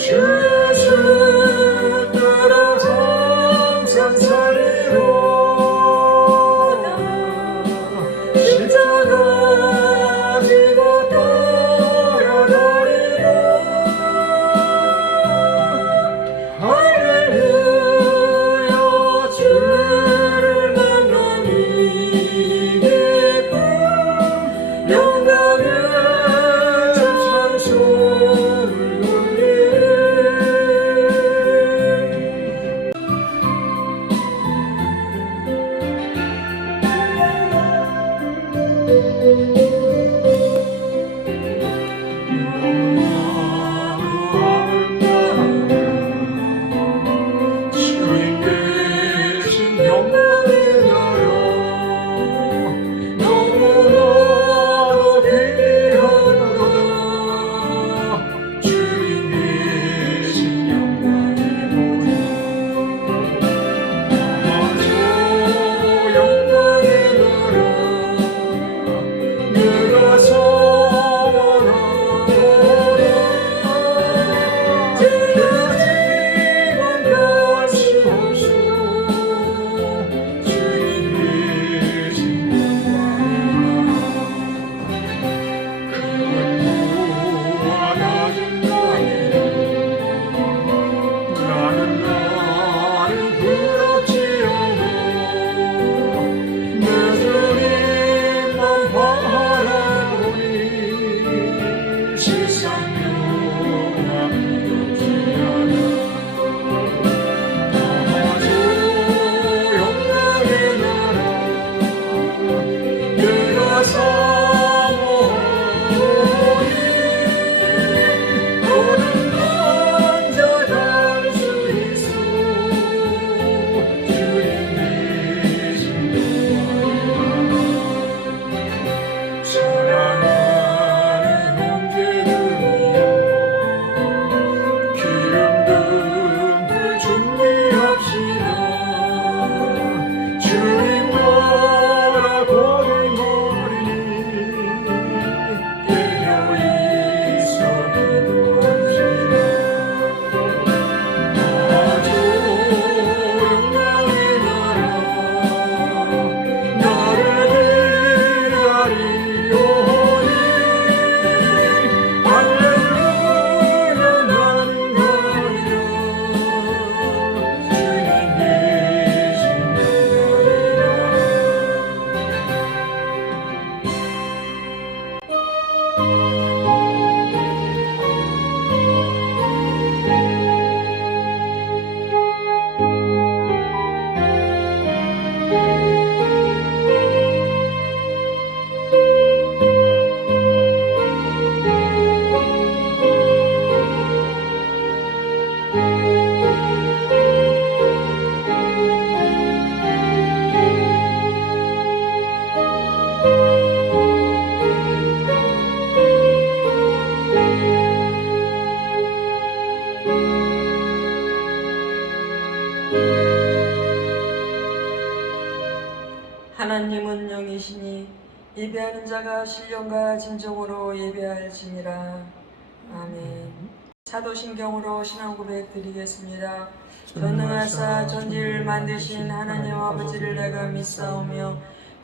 주를 따라서 항상 살리로다. 십자가 지고 따라가리라. 할렐루야. 주를 만나니 기쁨 영광의 찬송을 올리리. 주님 계신 영광의 나라 너무나도 귀하도다. 주님 계신 영광의 모양 아주 영광의 나라 내가 소원하노라. 지금은 더할 수 없소. 주님 계신 영광의 나라 그건 무한하신 나이다. 나는 부럽지 않아. 내 주님만 바라보니 세상 영광이 없지 않아. 아주 영광의 나라 내가 사모하오니 너는 언제 갈 수 있어. 주님 계신 영광의 나라 사랑하는 형제들이여 기름 듬불 준비합시다. 주님 나라 곧이 머리니 깨어 있어 기도합시다. 아주 영광의 나라 나를 기다리오니 할렐루야. 나는 가리라. 주님 계신 영광의 하나님은 영이시니 예배하는 자가 신령과 진정으로 예배할지니라. 아멘. 사도신경으로 신앙 고백 드리겠습니다. 전능하사 전지를 만드신 하나님 아버지를 내가 믿사오며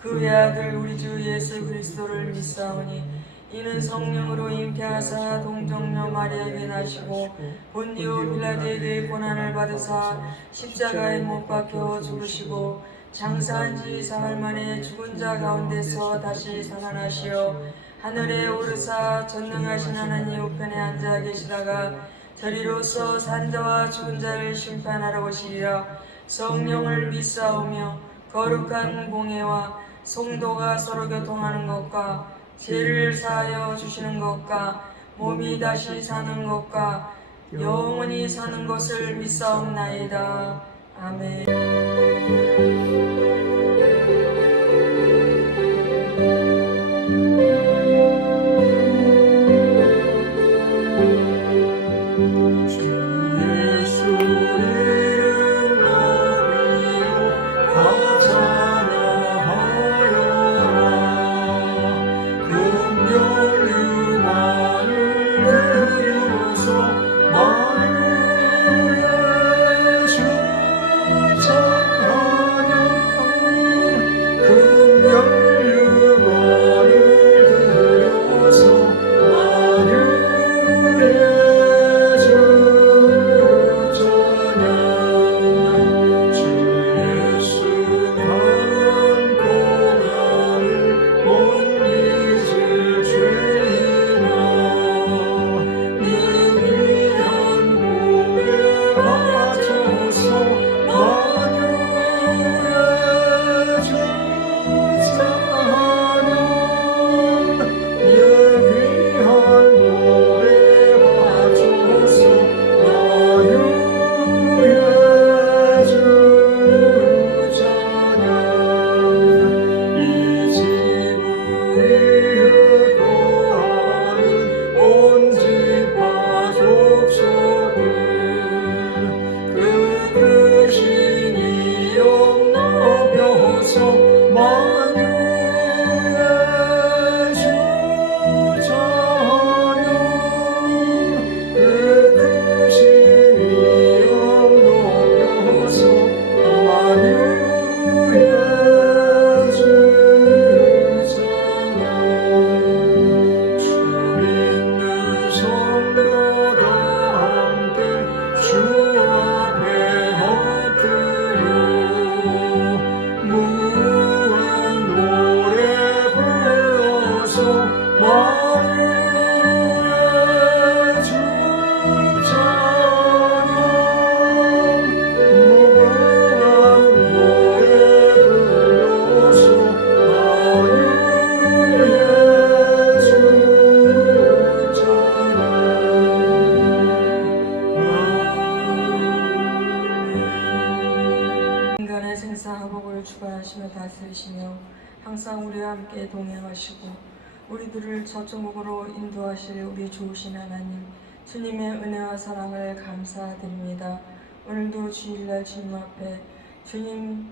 그 외아들 우리 주 예수 그리스도를 믿사오니 이는 성령으로 잉태하사 동정녀 마리아에게 나시고 본디오 빌라도에게 고난을 받으사 십자가에 못 박혀 죽으시고 장사한 지 사흘 만에 죽은 자 가운데서 다시 살아나시어 하늘에 오르사 전능하신 하나님 우편에 앉아 계시다가 저리로서 산자와 죽은 자를 심판하러 오시리라. 성령을 믿사오며 거룩한 공예와 성도가 서로 교통하는 것과 죄를 사하여 주시는 것과 몸이 다시 사는 것과 영원히 사는 것을 믿사옵나이다. 아멘. 금별 유만을 들여서 많은 인도하시며 다스리시며 항상 우리와 함께 동행하시고 우리들을 저쪽으로 인도하실 우리 좋으신 하나님, 주님의 은혜와 사랑을 감사드립니다. 오늘도 주일날 주님 앞에 주님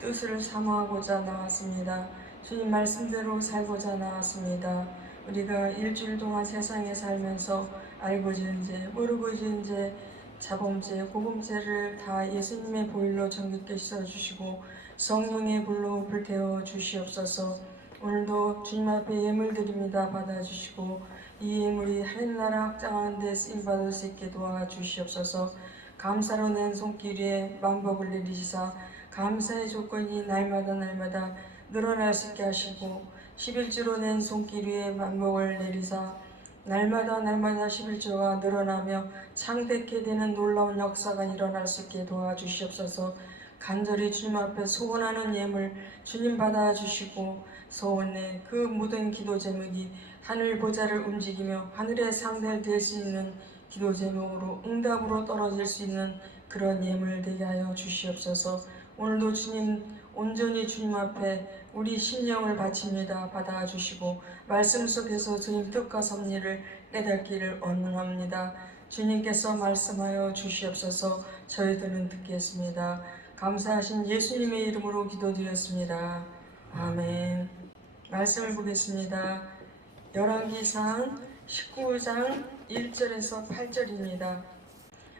뜻을 사모하고자 나왔습니다. 주님 말씀대로 살고자 나왔습니다. 우리가 일주일 동안 세상에 살면서 알고 지은 죄, 모르고 지은 죄, 자범죄, 고범죄를 다 예수님의 보혈로 정결케 씻어주시고 성령의 불로 불태워 주시옵소서. 오늘도 주님 앞에 예물 드립니다. 받아주시고 이 예물이 하늘나라 확장하는 데 쓰임받을 수 있게 도와주시옵소서. 감사로 낸 손길 위에 만복을 내리시사 감사의 조건이 날마다 늘어날 수 있게 하시고 11조로 낸 손길 위에 만복을 내리사 날마다 11조가 늘어나며 창대케 되는 놀라운 역사가 일어날 수 있게 도와주시옵소서. 간절히 주님 앞에 소원하는 예물 주님 받아주시고 소원의 그 모든 기도 제목이 하늘 보좌를 움직이며 하늘의 상대를 될 수 있는 기도 제목으로 응답으로 떨어질 수 있는 그런 예물 되게 하여 주시옵소서. 오늘도 주님 온전히 주님 앞에 우리 심령을 바칩니다. 받아주시고 말씀 속에서 주님 뜻과 섭리를 깨닫기를 원합니다. 주님께서 말씀하여 주시옵소서. 저희들은 듣겠습니다. 감사하신 예수님의 이름으로 기도드렸습니다. 아멘. 말씀을 보겠습니다. 열왕기상 19장 1절에서 8절입니다.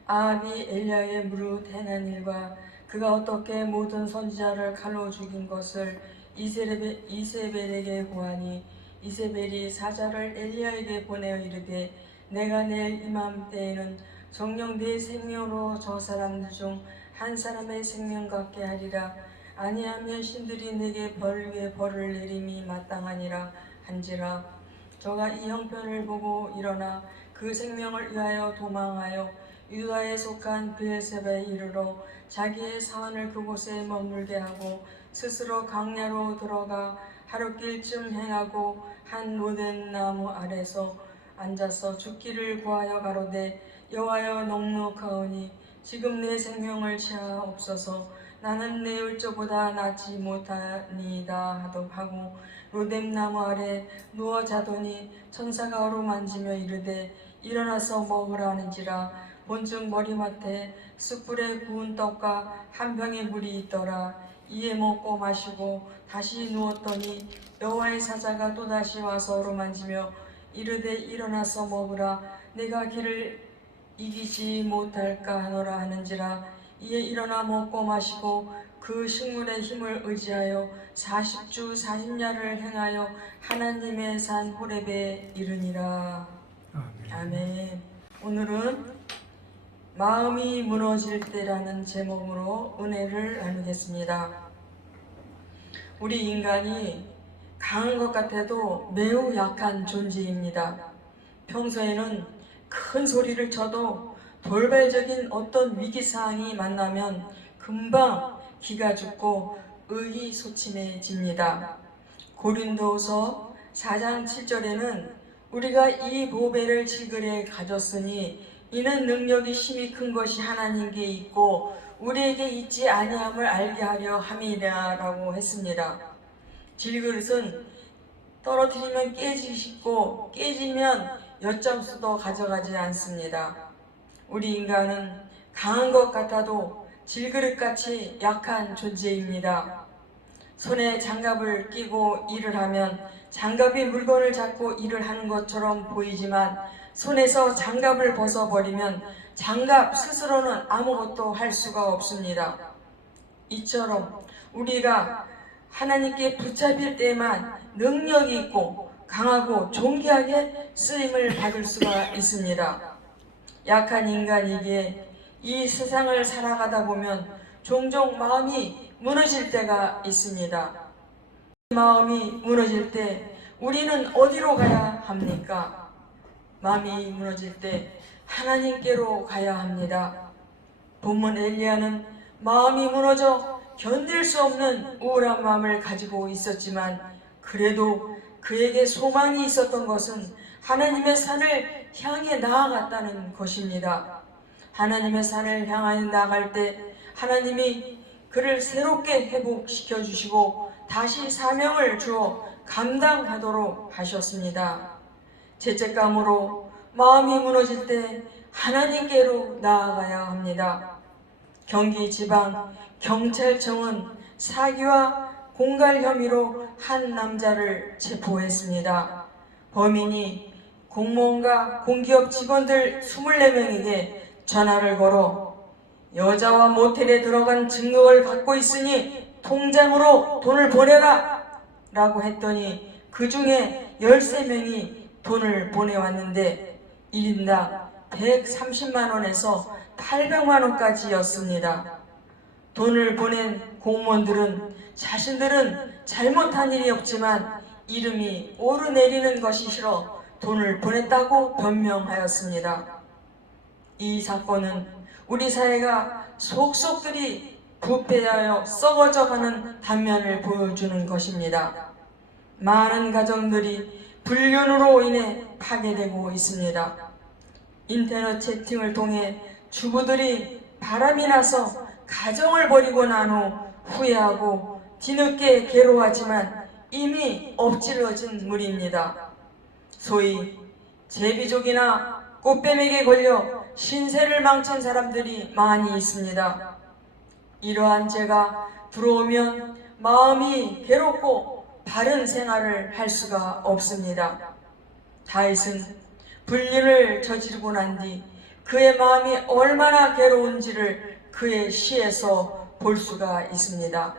아합이 엘리야의 무릇 행한 일과 그가 어떻게 모든 선지자를 칼로 죽인 것을 이세벨에게 고하니 이세벨이 사자를 엘리야에게 보내어 이르되 내가 내일 이맘때에는 정녕 네 생명으로 저 사람들 중 한 사람의 생명 같게 하리라. 아니하면 신들이 내게 벌 위에 벌을 내림이 마땅하니라 한지라. 저가 이 형편을 보고 일어나 그 생명을 위하여 도망하여 유다에 속한 브엘세바에 이르러 자기의 사환을 그곳에 머물게 하고 스스로 광야로 들어가 하룻길쯤 행하고 한 로덴 나무 아래서 앉아서 죽기를 구하여 가로되 여호와여 넉넉하오니 지금 내 생명을 취하옵소서. 나는 내 울조보다 낫지 못하니이다 하고 로뎀 나무 아래 누워 자더니 천사가 어루만지며 이르되 일어나서 먹으라 하는지라. 본즉 머리맡에 숯불에 구운 떡과 한 병의 물이 있더라. 이에 먹고 마시고 다시 누웠더니 여호와의 사자가 또다시 와서 어루만지며 이르되 일어나서 먹으라. 내가 길을 이기지 못할까 하노라 하는지라. 이에 일어나 먹고 마시고 그 식물의 힘을 의지하여 40주 40야를 행하여 하나님의 산 호렙에 이르니라. 아멘. 오늘은 마음이 무너질 때라는 제목으로 은혜를 나누겠습니다. 우리 인간이 강한 것 같아도 매우 약한 존재입니다. 평소에는 큰 소리를 쳐도 돌발적인 어떤 위기사항이 만나면 금방 기가 죽고 의기소침해집니다. 고린도후서 4장 7절에는 우리가 이 보배를 지글에 가졌으니 이는 능력이 힘이 큰 것이 하나님께 있고 우리에게 있지 아니함을 알게 하려 함이라라고 했습니다. 질그릇은 떨어뜨리면 깨지기 쉽고 깨지면 몇 점수도 가져가지 않습니다. 우리 인간은 강한 것 같아도 질그릇같이 약한 존재입니다. 손에 장갑을 끼고 일을 하면 장갑이 물건을 잡고 일을 하는 것처럼 보이지만 손에서 장갑을 벗어버리면 장갑 스스로는 아무것도 할 수가 없습니다. 이처럼 우리가 하나님께 붙잡힐 때만 능력이 있고 강하고 존귀하게 쓰임을 받을 수가 있습니다. 약한 인간이기에 이 세상을 살아가다 보면 종종 마음이 무너질 때가 있습니다. 마음이 무너질 때 우리는 어디로 가야 합니까? 마음이 무너질 때 하나님께로 가야 합니다. 본문 엘리야는 마음이 무너져 견딜 수 없는 우울한 마음을 가지고 있었지만 그래도 그에게 소망이 있었던 것은 하나님의 산을 향해 나아갔다는 것입니다. 하나님의 산을 향하여 나아갈 때 하나님이 그를 새롭게 회복시켜 주시고 다시 사명을 주어 감당하도록 하셨습니다. 죄책감으로 마음이 무너질 때 하나님께로 나아가야 합니다. 경기지방경찰청은 사기와 공갈 혐의로 한 남자를 체포했습니다. 범인이 공무원과 공기업 직원들 24명에게 전화를 걸어 여자와 모텔에 들어간 증거를 갖고 있으니 통장으로 돈을 보내라 라고 했더니 그 중에 13명이 돈을 보내왔는데 1인당 130만원에서 800만원까지였습니다. 돈을 보낸 공무원들은 자신들은 잘못한 일이 없지만 이름이 오르내리는 것이 싫어 돈을 보냈다고 변명하였습니다. 이 사건은 우리 사회가 속속들이 부패하여 썩어져가는 단면을 보여주는 것입니다. 많은 가정들이 불륜으로 인해 파괴되고 있습니다. 인터넷 채팅을 통해 주부들이 바람이 나서 가정을 버리고 난 후 후회하고 뒤늦게 괴로워하지만 이미 엎질러진 물입니다. 소위 제비족이나 꽃뱀에게 걸려 신세를 망친 사람들이 많이 있습니다. 이러한 죄가 들어오면 마음이 괴롭고 바른 생활을 할 수가 없습니다. 다윗은 불륜을 저지르고 난 뒤 그의 마음이 얼마나 괴로운지를 그의 시에서 볼 수가 있습니다.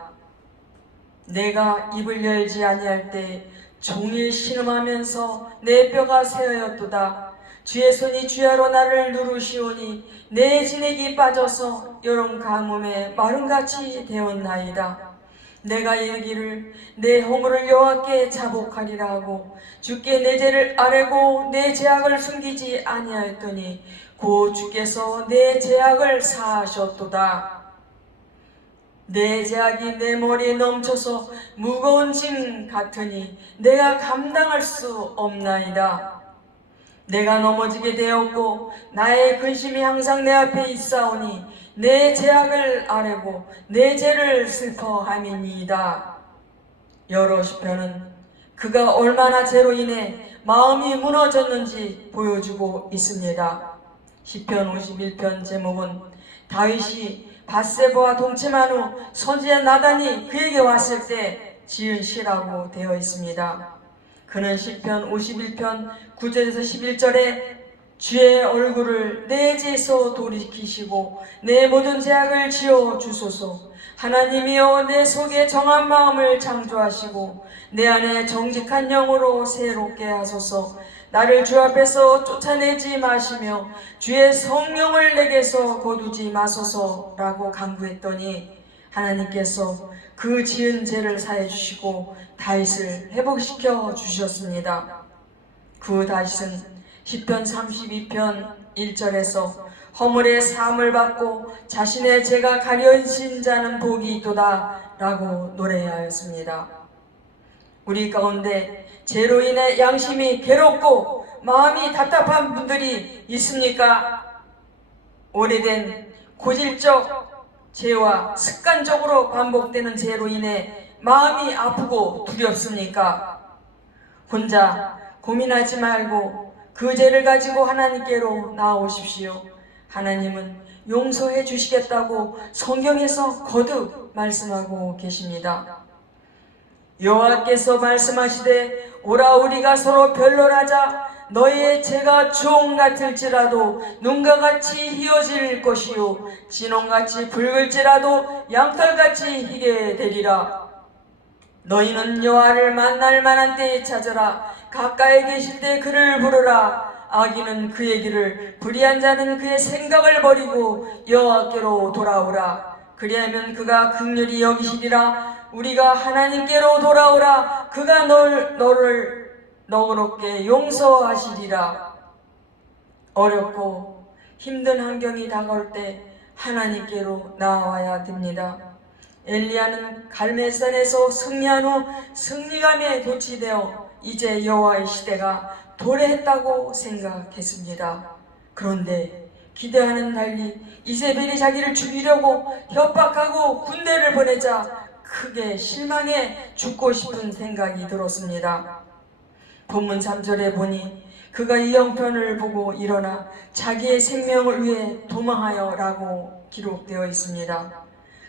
내가 입을 열지 아니할 때 종일 신음하면서 내 뼈가 새어였도다. 주의 손이 주야로 나를 누르시오니 내 진액이 빠져서 여름 가뭄에 마름같이 되었나이다. 내가 이르기를 내 허물을 여호와께 자복하리라 하고 주께 내 죄를 아뢰고 내 죄악을 숨기지 아니하였더니 곧 주께서 내 죄악을 사하셨도다. 내 죄악이 내 머리에 넘쳐서 무거운 짐 같으니 내가 감당할 수 없나이다. 내가 넘어지게 되었고 나의 근심이 항상 내 앞에 있사오니 내 죄악을 아뢰고 내 죄를 슬퍼함이니이다. 여러 시편은 그가 얼마나 죄로 인해 마음이 무너졌는지 보여주고 있습니다. 시편 51편 제목은 다윗이 밧세바와 동침한 후 선지자 나단이 그에게 왔을 때 지은 시라고 되어 있습니다. 그는 시편 51편 9절에서 11절에 주의 얼굴을 내 죄에서 돌이키시고 내 모든 죄악을 지어 주소서. 하나님이여 내 속에 정한 마음을 창조하시고 내 안에 정직한 영으로 새롭게 하소서. 나를 주 앞에서 쫓아내지 마시며 주의 성령을 내게서 거두지 마소서라고 간구했더니 하나님께서 그 지은 죄를 사해 주시고 다윗을 회복시켜 주셨습니다. 그 다윗은 시편 32편 1절에서 허물의 사함을 받고 자신의 죄가 가려진 자는 복이 있도다 라고 노래하였습니다. 우리 가운데 죄로 인해 양심이 괴롭고 마음이 답답한 분들이 있습니까? 오래된 고질적 죄와 습관적으로 반복되는 죄로 인해 마음이 아프고 두렵습니까? 혼자 고민하지 말고 그 죄를 가지고 하나님께로 나아오십시오. 하나님은 용서해 주시겠다고 성경에서 거듭 말씀하고 계십니다. 여호와께서 말씀하시되 오라 우리가 서로 변론하자. 너희의 죄가 주홍 같을지라도 눈과 같이 희어질 것이요 진홍같이 붉을지라도 양털같이 희게 되리라. 너희는 여호와를 만날 만한 때에 찾으라. 가까이 계실 때 그를 부르라. 악인은 그의 길을 불의한 자는 그의 생각을 버리고 여호와께로 돌아오라. 그리하면 그가 긍휼히 여기시리라. 우리가 하나님께로 돌아오라. 그가 너를 너그럽게 용서하시리라. 어렵고 힘든 환경이 다가올 때 하나님께로 나와야 됩니다. 엘리야는 갈멜산에서 승리한 후 승리감에 도취되어 이제 여호와의 시대가 도래했다고 생각했습니다. 그런데 기대하는 달리 이세벨이 자기를 죽이려고 협박하고 군대를 보내자 크게 실망해 죽고 싶은 생각이 들었습니다. 본문 3절에 보니 그가 이 형편을 보고 일어나 자기의 생명을 위해 도망하여 라고 기록되어 있습니다.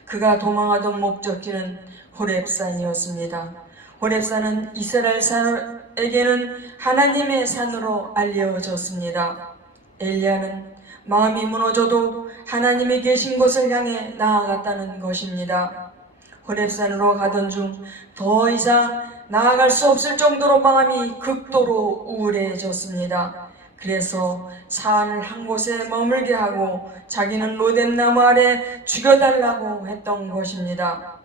그가 도망하던 목적지는 호렙산이었습니다. 호렙산은 이스라엘 사람에게는 하나님의 산으로 알려졌습니다. 엘리야는 마음이 무너져도 하나님이 계신 곳을 향해 나아갔다는 것입니다. 호렙산으로 가던 중 더 이상 나아갈 수 없을 정도로 마음이 극도로 우울해졌습니다. 그래서 산을 한 곳에 머물게 하고 자기는 로뎀나무 아래 죽여달라고 했던 것입니다.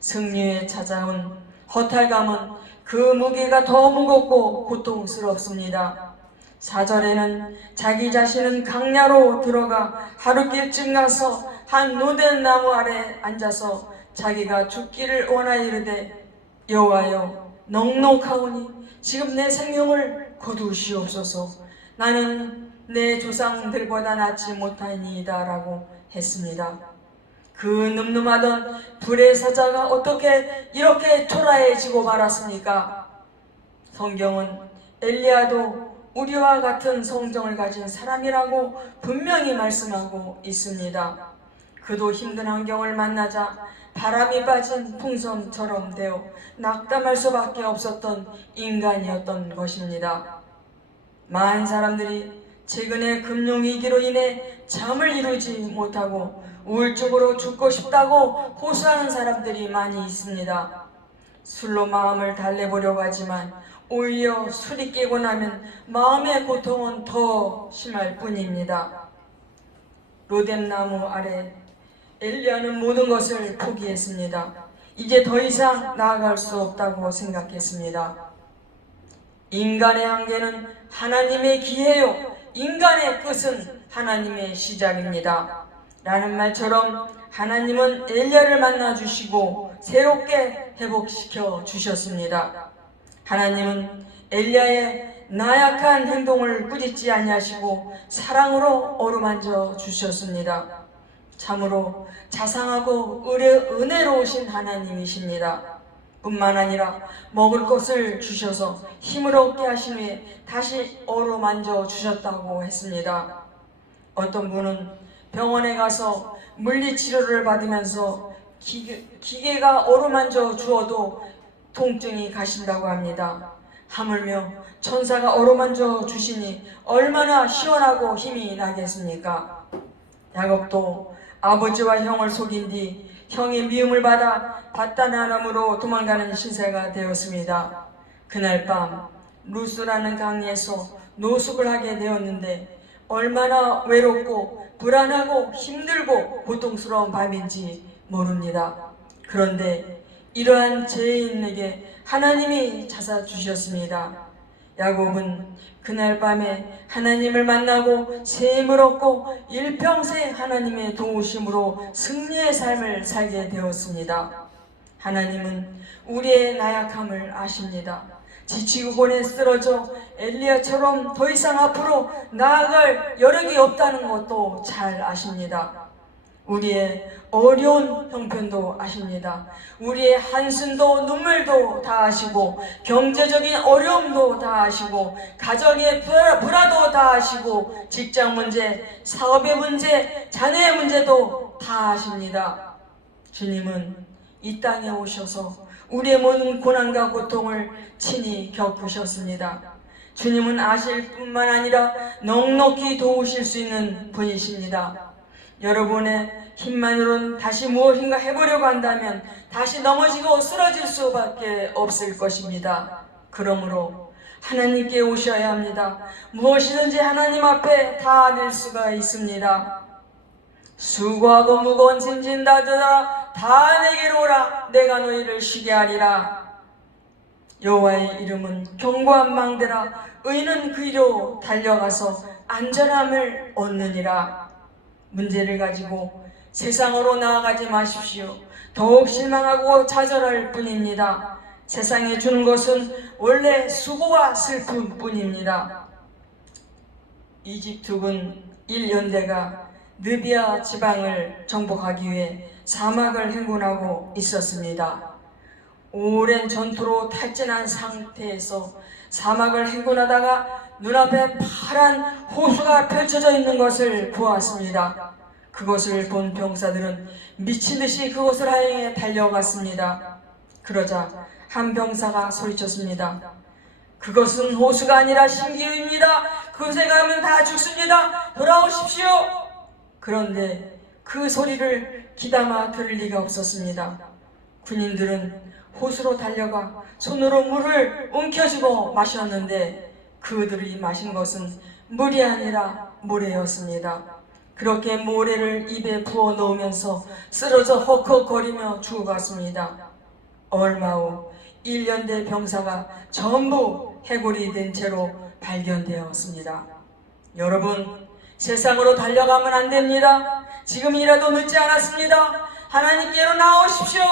승리에 찾아온 허탈감은 그 무게가 더 무겁고 고통스럽습니다. 4절에는 자기 자신은 강야로 들어가 하루길쯤 가서 한 로뎀나무 아래 앉아서 자기가 죽기를 원하여 이르되 여호와여 넉넉하오니 지금 내 생명을 거두시옵소서. 나는 내 조상들보다 낫지 못하니이다 라고 했습니다. 그 늠름하던 불의 사자가 어떻게 이렇게 초라해지고 말았습니까? 성경은 엘리야도 우리와 같은 성정을 가진 사람이라고 분명히 말씀하고 있습니다. 그도 힘든 환경을 만나자 바람이 빠진 풍선처럼 되어 낙담할 수밖에 없었던 인간이었던 것입니다. 많은 사람들이 최근의 금융위기로 인해 잠을 이루지 못하고 우울증으로 죽고 싶다고 호소하는 사람들이 많이 있습니다. 술로 마음을 달래보려고 하지만 오히려 술이 깨고 나면 마음의 고통은 더 심할 뿐입니다. 로뎀나무 아래 엘리야는 모든 것을 포기했습니다. 이제 더 이상 나아갈 수 없다고 생각했습니다. 인간의 한계는 하나님의 기회요, 인간의 끝은 하나님의 시작입니다. 라는 말처럼 하나님은 엘리야를 만나주시고 새롭게 회복시켜 주셨습니다. 하나님은 엘리야의 나약한 행동을 꾸짖지 아니하시고 사랑으로 어루만져 주셨습니다. 참으로 자상하고 은혜로우신 하나님이십니다. 뿐만 아니라 먹을 것을 주셔서 힘을 얻게 하신 후에 다시 어루만져 주셨다고 했습니다. 어떤 분은 병원에 가서 물리치료를 받으면서 기계가 어루만져 주어도 통증이 가신다고 합니다. 하물며 천사가 어루만져 주시니 얼마나 시원하고 힘이 나겠습니까? 야곱도 아버지와 형을 속인 뒤 형의 미움을 받아 바단-아람으로 도망가는 신세가 되었습니다. 그날 밤 루스라는 강에서 노숙을 하게 되었는데 얼마나 외롭고 불안하고 힘들고 고통스러운 밤인지 모릅니다. 그런데 이러한 죄인에게 하나님이 찾아주셨습니다. 야곱은 그날 밤에 하나님을 만나고 새 힘을 얻고 일평생 하나님의 도우심으로 승리의 삶을 살게 되었습니다. 하나님은 우리의 나약함을 아십니다. 지치고 고뇌 쓰러져 엘리야처럼 더 이상 앞으로 나아갈 여력이 없다는 것도 잘 아십니다. 우리의 어려운 형편도 아십니다. 우리의 한숨도 눈물도 다 아시고 경제적인 어려움도 다 아시고 가정의 불화도 다 아시고 직장 문제, 사업의 문제, 자녀의 문제도 다 아십니다. 주님은 이 땅에 오셔서 우리의 모든 고난과 고통을 친히 겪으셨습니다. 주님은 아실 뿐만 아니라 넉넉히 도우실 수 있는 분이십니다. 여러분의 힘만으로는 다시 무엇인가 해보려고 한다면 다시 넘어지고 쓰러질 수밖에 없을 것입니다. 그러므로 하나님께 오셔야 합니다. 무엇이든지 하나님 앞에 다 낼 수가 있습니다. 수고하고 무거운 짐진 자들아 다 내게로 오라. 내가 너희를 쉬게 하리라. 여호와의 이름은 견고한 망대라. 의인은 그리로 달려가서 안전함을 얻느니라. 문제를 가지고 세상으로 나아가지 마십시오. 더욱 실망하고 좌절할 뿐입니다. 세상에 주는 것은 원래 수고와 슬픔 뿐입니다. 이집트군 1연대가 느비아 지방을 정복하기 위해 사막을 행군하고 있었습니다. 오랜 전투로 탈진한 상태에서 사막을 행군하다가 눈앞에 파란 호수가 펼쳐져 있는 것을 보았습니다. 그것을 본 병사들은 미친 듯이 그곳을 향해 달려갔습니다. 그러자 한 병사가 소리쳤습니다. 그것은 호수가 아니라 신기루입니다. 그곳에 가면 다 죽습니다. 돌아오십시오. 그런데 그 소리를 귀담아 들을 리가 없었습니다. 군인들은 호수로 달려가 손으로 물을 움켜쥐고 마셨는데 그들이 마신 것은 물이 아니라 모래였습니다. 그렇게 모래를 입에 부어 넣으면서 쓰러져 헉헉거리며 죽어갔습니다. 얼마 후 1년대 병사가 전부 해골이 된 채로 발견되었습니다. 여러분, 세상으로 달려가면 안 됩니다. 지금이라도 늦지 않았습니다. 하나님께로 나오십시오.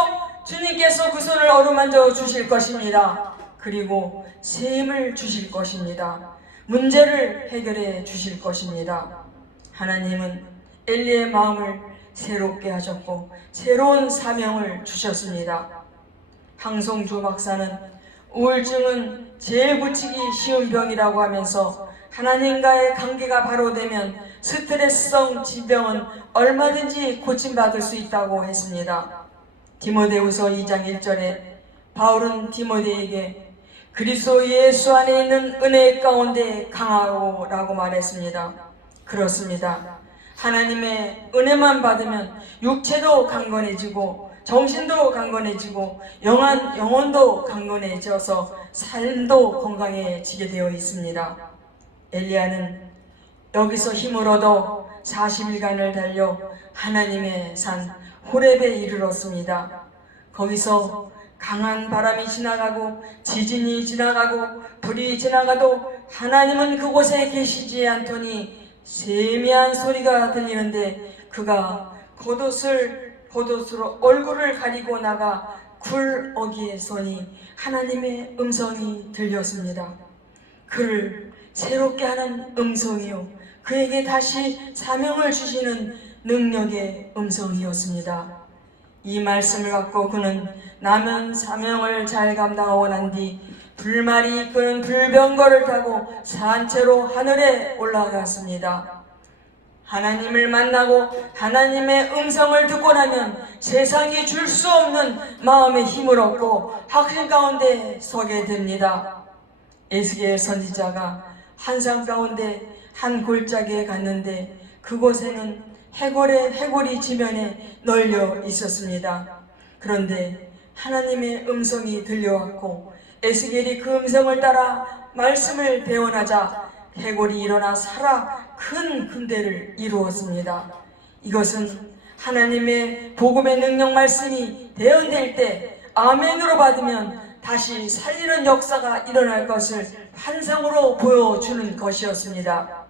주님께서 그 손을 어루만져 주실 것입니다. 그리고 새 힘을 주실 것입니다. 문제를 해결해 주실 것입니다. 하나님은 엘리의 마음을 새롭게 하셨고 새로운 사명을 주셨습니다. 황성주 박사는 우울증은 제일 붙이기 쉬운 병이라고 하면서 하나님과의 관계가 바로 되면 스트레스성 질병은 얼마든지 고침받을 수 있다고 했습니다. 디모데후서 2장 1절에 바울은 디모데에게 그리스도 예수 안에 있는 은혜 가운데 강하고 라고 말했습니다. 그렇습니다. 하나님의 은혜만 받으면 육체도 강건해지고 정신도 강건해지고 영혼도 강건해져서 삶도 건강해지게 되어 있습니다. 엘리야는 여기서 힘을 얻어 40일간을 달려 하나님의 산 호렙에 이르렀습니다. 거기서 강한 바람이 지나가고 지진이 지나가고 불이 지나가도 하나님은 그곳에 계시지 않더니 세미한 소리가 들리는데 그가 겉옷으로 얼굴을 가리고 나가 굴어기에 서니 하나님의 음성이 들렸습니다. 그를 새롭게 하는 음성이요, 그에게 다시 사명을 주시는 능력의 음성이었습니다. 이 말씀을 갖고 그는 남은 사명을 잘 감당하고 난 뒤 불말이 이끄는 불병거를 타고 산채로 하늘에 올라갔습니다. 하나님을 만나고 하나님의 음성을 듣고 나면 세상이 줄 수 없는 마음의 힘을 얻고 확신 가운데 서게 됩니다. 에스겔 선지자가 환상 가운데 한 골짜기에 갔는데 그곳에는 해골이 지면에 널려 있었습니다. 그런데 하나님의 음성이 들려왔고 에스겔이 그 음성을 따라 말씀을 대언하자 해골이 일어나 살아 큰 군대를 이루었습니다. 이것은 하나님의 복음의 능력 말씀이 대언될 때 아멘으로 받으면 다시 살리는 역사가 일어날 것을 환상으로 보여주는 것이었습니다.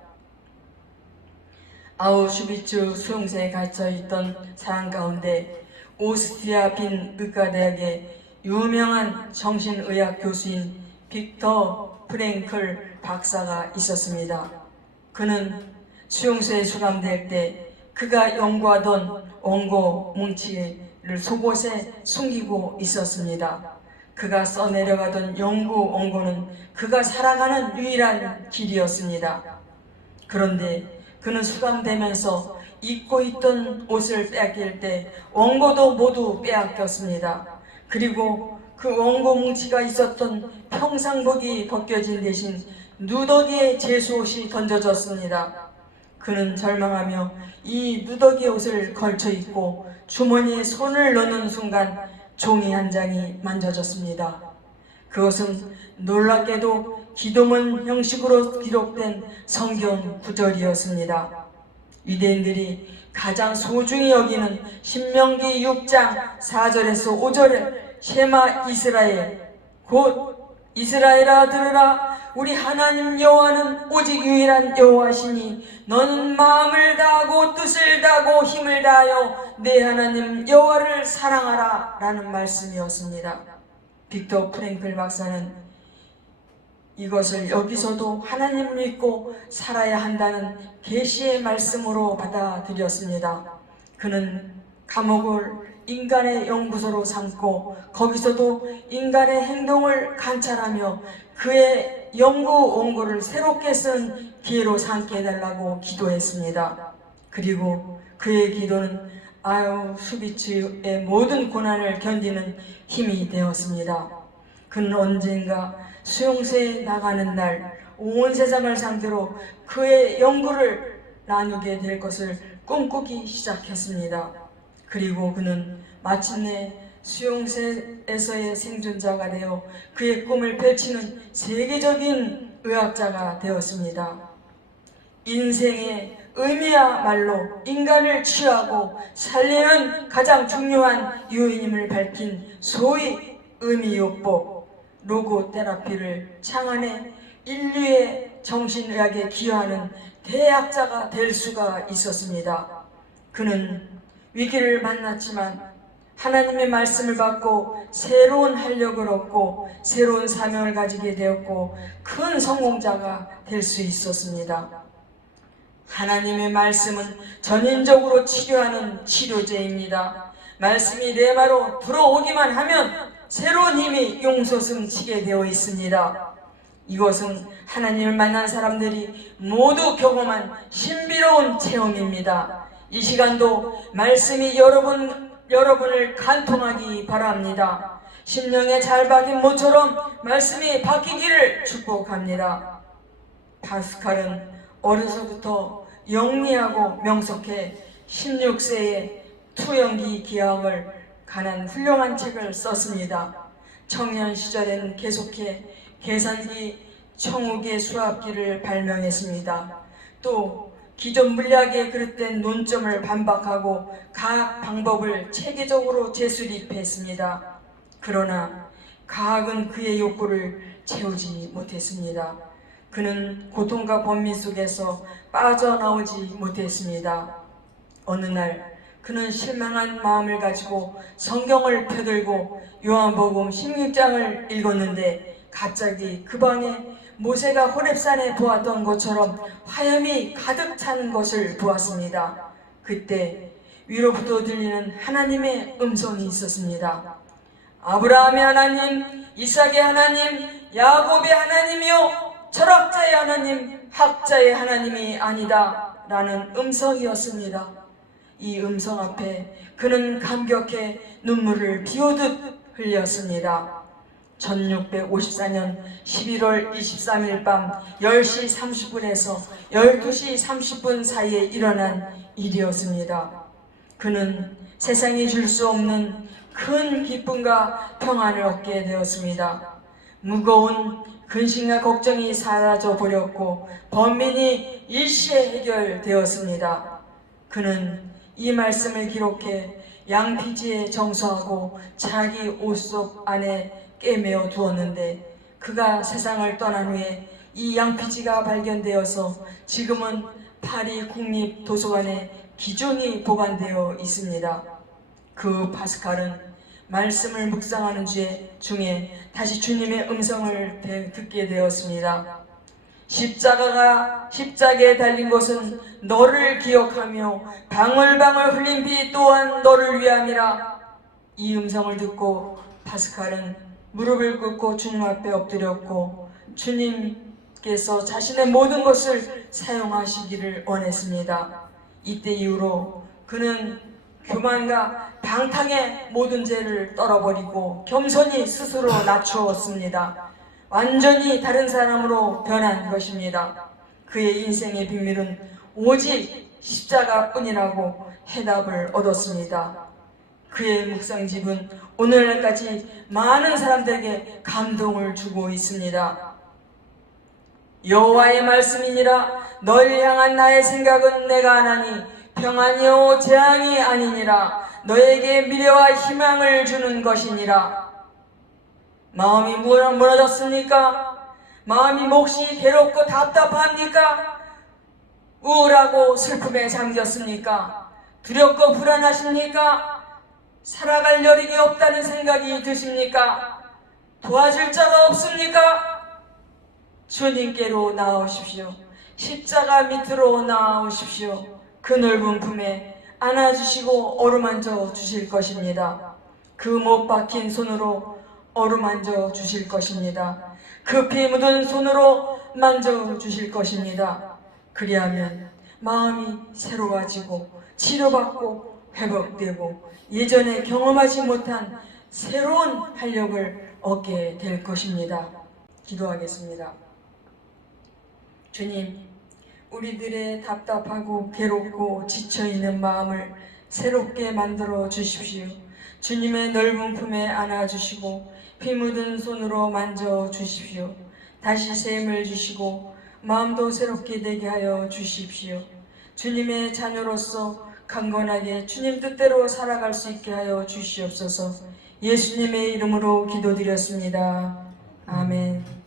아우슈비츠 수용소에 갇혀있던 사람 가운데 오스트리아 빈 의과대학의 유명한 정신의학 교수인 빅터 프랭클 박사가 있었습니다. 그는 수용소에 수감될 때 그가 연구하던 원고 뭉치를 속옷에 숨기고 있었습니다. 그가 써내려가던 연구 원고는 그가 살아가는 유일한 길이었습니다. 그런데 그는 수감되면서 입고 있던 옷을 빼앗길 때 원고도 모두 빼앗겼습니다. 그리고 그 원고 뭉치가 있었던 평상복이 벗겨진 대신 누더기의 제수옷이 던져졌습니다. 그는 절망하며 이 누더기 옷을 걸쳐 입고 주머니에 손을 넣는 순간 종이 한 장이 만져졌습니다. 그것은 놀랍게도 기도문 형식으로 기록된 성경 구절이었습니다. 유대인들이 가장 소중히 여기는 신명기 6장 4절에서 5절에 셰마 이스라엘 곧 이스라엘아 들으라 우리 하나님 여호와는 오직 유일한 여호와시니 너는 마음을 다하고 뜻을 다하고 힘을 다하여 내 하나님 여호와를 사랑하라 라는 말씀이었습니다. 빅터 프랭클 박사는 이것을 여기서도 하나님을 믿고 살아야 한다는 계시의 말씀으로 받아들였습니다. 그는 감옥을 인간의 연구소로 삼고 거기서도 인간의 행동을 관찰하며 그의 연구 원고를 새롭게 쓴 기회로 삼게 해달라고 기도했습니다. 그리고 그의 기도는 아우슈비츠의 모든 고난을 견디는 힘이 되었습니다. 그는 언젠가 수용소에 나가는 날 온 세상을 상대로 그의 연구를 나누게 될 것을 꿈꾸기 시작했습니다. 그리고 그는 마침내 수용소에서의 생존자가 되어 그의 꿈을 펼치는 세계적인 의학자가 되었습니다. 인생의 의미야말로 인간을 치유하고 살리는 가장 중요한 요인임을 밝힌 소위 의미요법 로고테라피를 창안해 인류의 정신의학에 기여하는 대학자가 될 수가 있었습니다. 그는 위기를 만났지만 하나님의 말씀을 받고 새로운 활력을 얻고 새로운 사명을 가지게 되었고 큰 성공자가 될 수 있었습니다. 하나님의 말씀은 전인적으로 치료하는 치료제입니다. 말씀이 내 마로 들어오기만 하면 새로운 힘이 용솟음치게 되어 있습니다. 이것은 하나님을 만난 사람들이 모두 경험한 신비로운 체험입니다. 이 시간도 말씀이 여러분을 간통하기 바랍니다. 심령에 잘 박인 모처럼 말씀이 바뀌기를 축복합니다. 파스칼은 어려서부터 영리하고 명석해 16세에 투영기 기하학을 관한 훌륭한 책을 썼습니다. 청년 시절엔 계속해 계산기, 청우계, 수학기를 발명했습니다. 또 기존 물리학에 그릇된 논점을 반박하고 과학 방법을 체계적으로 재수립했습니다. 그러나 과학은 그의 욕구를 채우지 못했습니다. 그는 고통과 번민 속에서 빠져나오지 못했습니다. 어느 날 그는 실망한 마음을 가지고 성경을 펴들고 요한복음 16장을 읽었는데 갑자기 그 방에 모세가 호렙산에 보았던 것처럼 화염이 가득 찬 것을 보았습니다. 그때 위로부터 들리는 하나님의 음성이 있었습니다. 아브라함의 하나님, 이삭의 하나님, 야곱의 하나님이요 철학자의 하나님, 학자의 하나님이 아니다 라는 음성이었습니다. 이 음성 앞에 그는 감격해 눈물을 비오듯 흘렸습니다. 1654년 11월 23일 밤 10시 30분에서 12시 30분 사이에 일어난 일이었습니다. 그는 세상이 줄 수 없는 큰 기쁨과 평안을 얻게 되었습니다. 무거운 근심과 걱정이 사라져 버렸고 번민이 일시에 해결되었습니다. 그는 이 말씀을 기록해 양피지에 정서하고 자기 옷 속 안에 꿰매어 두었는데 그가 세상을 떠난 후에 이 양피지가 발견되어서 지금은 파리 국립도서관에 기존이 보관되어 있습니다. 그 파스칼은 말씀을 묵상하는 중에 다시 주님의 음성을 듣게 되었습니다. 십자가에 달린 것은 너를 기억하며 방울방울 흘린 피 또한 너를 위함이라. 이 음성을 듣고 파스칼은 무릎을 꿇고 주님 앞에 엎드렸고 주님께서 자신의 모든 것을 사용하시기를 원했습니다. 이때 이후로 그는 교만과 방탕의 모든 죄를 떨어버리고 겸손히 스스로 낮추었습니다. 완전히 다른 사람으로 변한 것입니다. 그의 인생의 비밀은 오직 십자가뿐이라고 해답을 얻었습니다. 그의 묵상집은 오늘날까지 많은 사람들에게 감동을 주고 있습니다. 여호와의 말씀이니라. 너를 향한 나의 생각은 내가 아나니 평안이요 재앙이 아니니라. 너에게 미래와 희망을 주는 것이니라. 마음이 무너졌습니까? 마음이 몹시 괴롭고 답답합니까? 우울하고 슬픔에 잠겼습니까? 두렵고 불안하십니까? 살아갈 여력이 없다는 생각이 드십니까? 도와줄 자가 없습니까? 주님께로 나오십시오. 십자가 밑으로 나오십시오. 그 넓은 품에 안아주시고 어루만져 주실 것입니다. 그 못 박힌 손으로 어루만져 주실 것입니다. 그 피 묻은 손으로 만져 주실 것입니다. 그리하면 마음이 새로워지고 치료받고 회복되고 예전에 경험하지 못한 새로운 활력을 얻게 될 것입니다. 기도하겠습니다. 주님, 우리들의 답답하고 괴롭고 지쳐있는 마음을 새롭게 만들어 주십시오. 주님의 넓은 품에 안아주시고 피 묻은 손으로 만져 주십시오. 다시 샘을 주시고 마음도 새롭게 되게 하여 주십시오. 주님의 자녀로서 강건하게 주님 뜻대로 살아갈 수 있게 하여 주시옵소서. 예수님의 이름으로 기도드렸습니다. 아멘.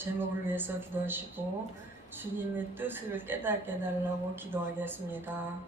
제목을 위해서 기도하시고 주님의 뜻을 깨닫게 해달라고 기도하겠습니다.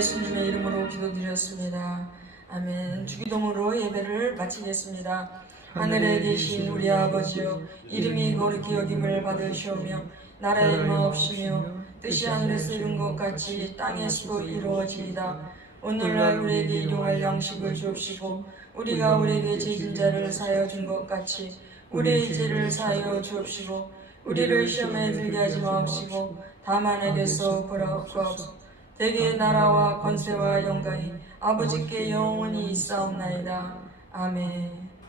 예수님의 이름으로 기도드렸습니다. 아멘. 주기도문으로 예배를 마치겠습니다. 하늘에 계신 우리 아버지여, 이름이 거룩히 여김을 받으시오며 나라의 임하옵시며 뜻이 하늘에서 이룬 것 같이 땅에서도 이루어지이다. 오늘날 우리에게 일용할 양식을 주옵시고 우리가 우리에게 죄진 자를 사하여 준 것 같이 우리의 죄를 사하여 주옵시고 우리를 시험에 들게 하지 마옵시고 다만 에게서 구하옵소서. 대개의 나라와 권세와 영광이 아버지께 영원히 있사옵나이다. 아멘.